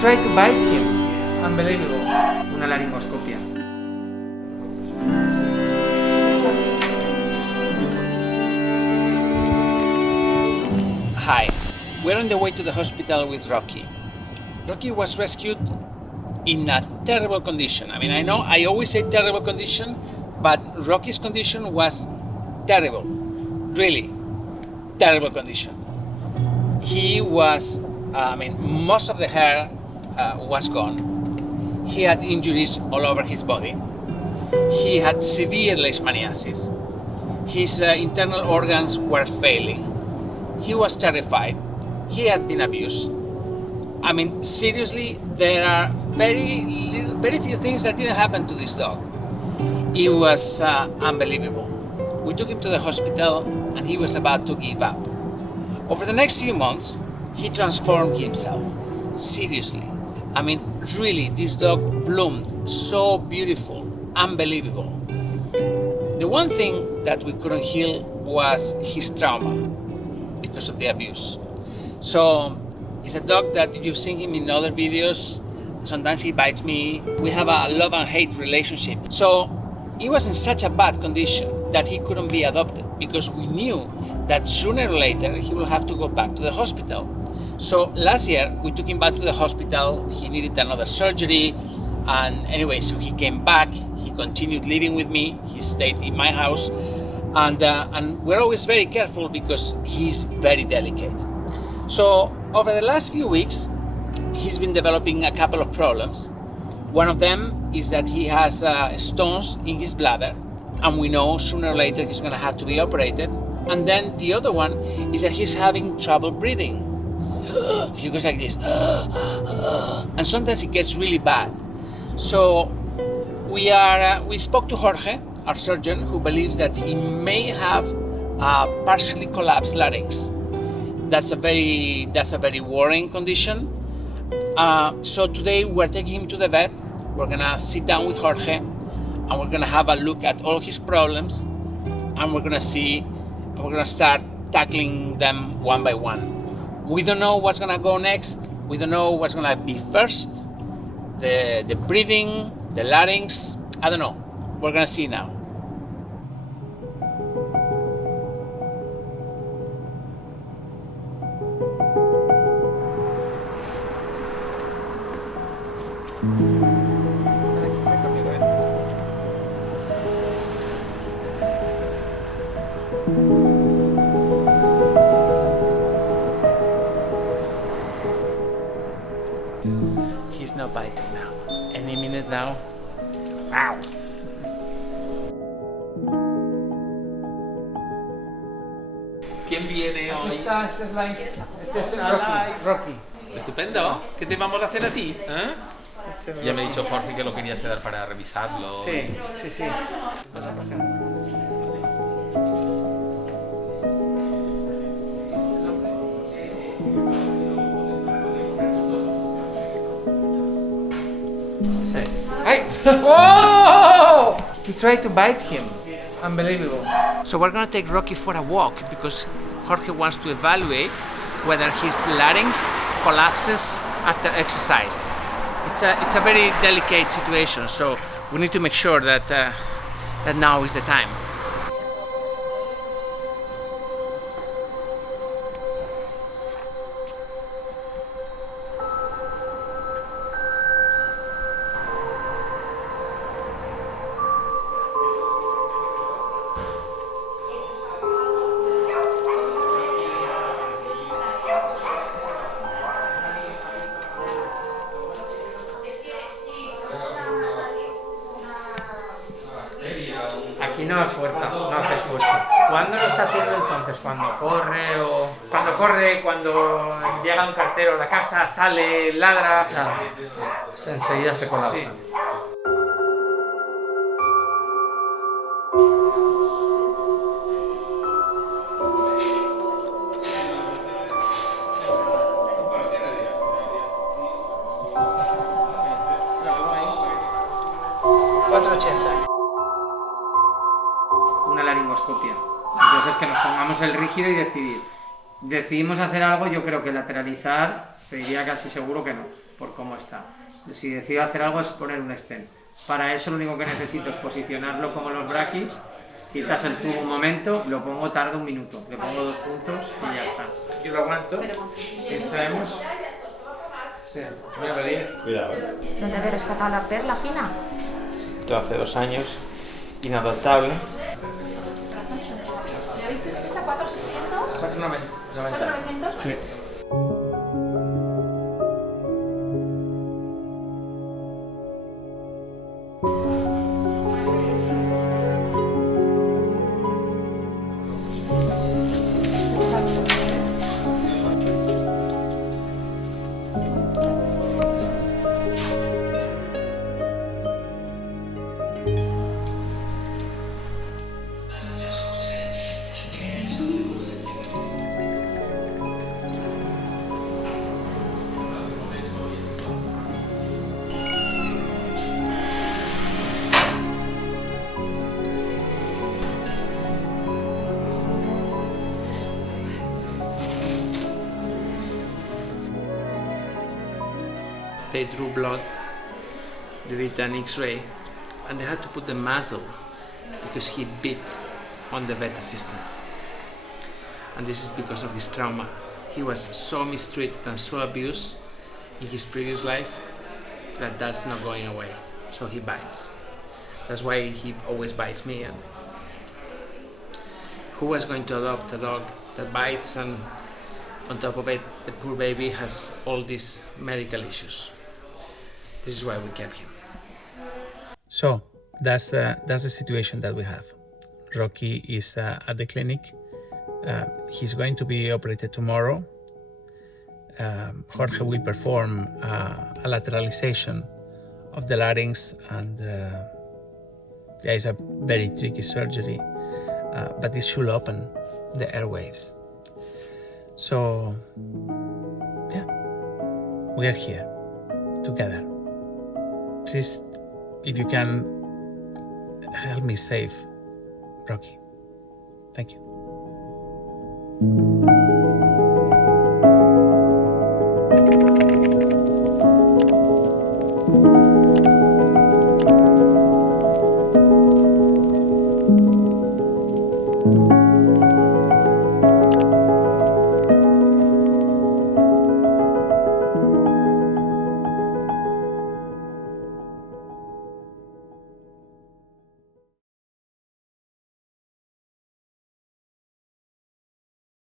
tried to bite him. Unbelievable. Una laringoscopia. Hi, we're on the way to the hospital with Rocky. Rocky was rescued in a terrible condition. I mean, I know I always say terrible condition, but Rocky's condition was terrible. Really, terrible condition. He was, most of the hair was gone. He had injuries all over his body. He had severe leishmaniasis. His internal organs were failing. He was terrified. He had been abused. I mean, seriously, there are very few things that didn't happen to this dog. It was unbelievable. We took him to the hospital and he was about to give up. Over the next few months, he transformed himself. Seriously. I mean, really, this dog bloomed. So beautiful. Unbelievable. The one thing that we couldn't heal was his trauma because of the abuse. So it's a dog that you've seen him in other videos. Sometimes he bites me. We have a love and hate relationship. So he was in such a bad condition that he couldn't be adopted because we knew that sooner or later he will have to go back to the hospital. So last year we took him back to the hospital. He needed another surgery. And anyway, so he came back. He continued living with me. He stayed in my house. And we're always very careful because he's very delicate. So over the last few weeks, he's been developing a couple of problems. One of them is that he has stones in his bladder, and we know sooner or later he's going to have to be operated. And then the other one is that he's having trouble breathing. He goes like this, and sometimes it gets really bad. So we spoke to Jorge, our surgeon, who believes that he may have a partially collapsed larynx. That's a very worrying condition. So today we're taking him to the vet. We're gonna sit down with Jorge and we're gonna have a look at all his problems, and we're gonna start tackling them one by one. We don't know what's gonna go next. We don't know what's gonna be first. The breathing, the larynx, I don't know. We're gonna see now. He's not biting now. Any minute now. Wow. ¿Quién viene hoy? Este es Rocky. Estupendo. ¿Qué te vamos a hacer a ti? ¿Eh? Ya me ha dicho Jorge que lo querías dar para revisarlo. Sí. Pasa. Hey! Whoa! He tried to bite him. Unbelievable. So we're gonna take Rocky for a walk because Jorge wants to evaluate whether his larynx collapses after exercise. It's a very delicate situation, so we need to make sure that now is the time. Aquí no hace esfuerzo. ¿Cuándo lo está haciendo entonces? ¿Cuando corre o...? Cuando llega un cartero a la casa, sale, ladra... Claro. Enseguida se colapsa. Sí. Una laringoscopia. Entonces es que nos pongamos el rígido y decidir. Decidimos hacer algo, yo creo que lateralizar, te diría casi seguro que no. por cómo está. Si decido hacer algo es poner un stent. Para eso lo único que necesito es posicionarlo como los braquis, quitas el tubo un momento, lo pongo, tarda 1 minuto, le pongo 2 puntos y ya está. Yo lo aguanto, extraemos. Sí, voy a pedir. Cuidado. ¿Dónde habéis rescatado la perla fina? Esto hace 2 años, inadaptable. ¿Ya viste que es a 4.600? 4.900. Sí. They drew blood, they did an X-ray, and they had to put the muzzle because he bit on the vet assistant. And this is because of his trauma. He was so mistreated and so abused in his previous life that that's not going away. So he bites. That's why he always bites me. And who was going to adopt a dog that bites, and on top of it, the poor baby has all these medical issues? This is why we kept him. So that's the situation that we have. Rocky is at the clinic. He's going to be operated tomorrow. Jorge will perform a lateralization of the larynx, and there is a very tricky surgery, but this should open the airwaves. So, yeah, we are here together. Please, if you can, help me save Rocky. Thank you.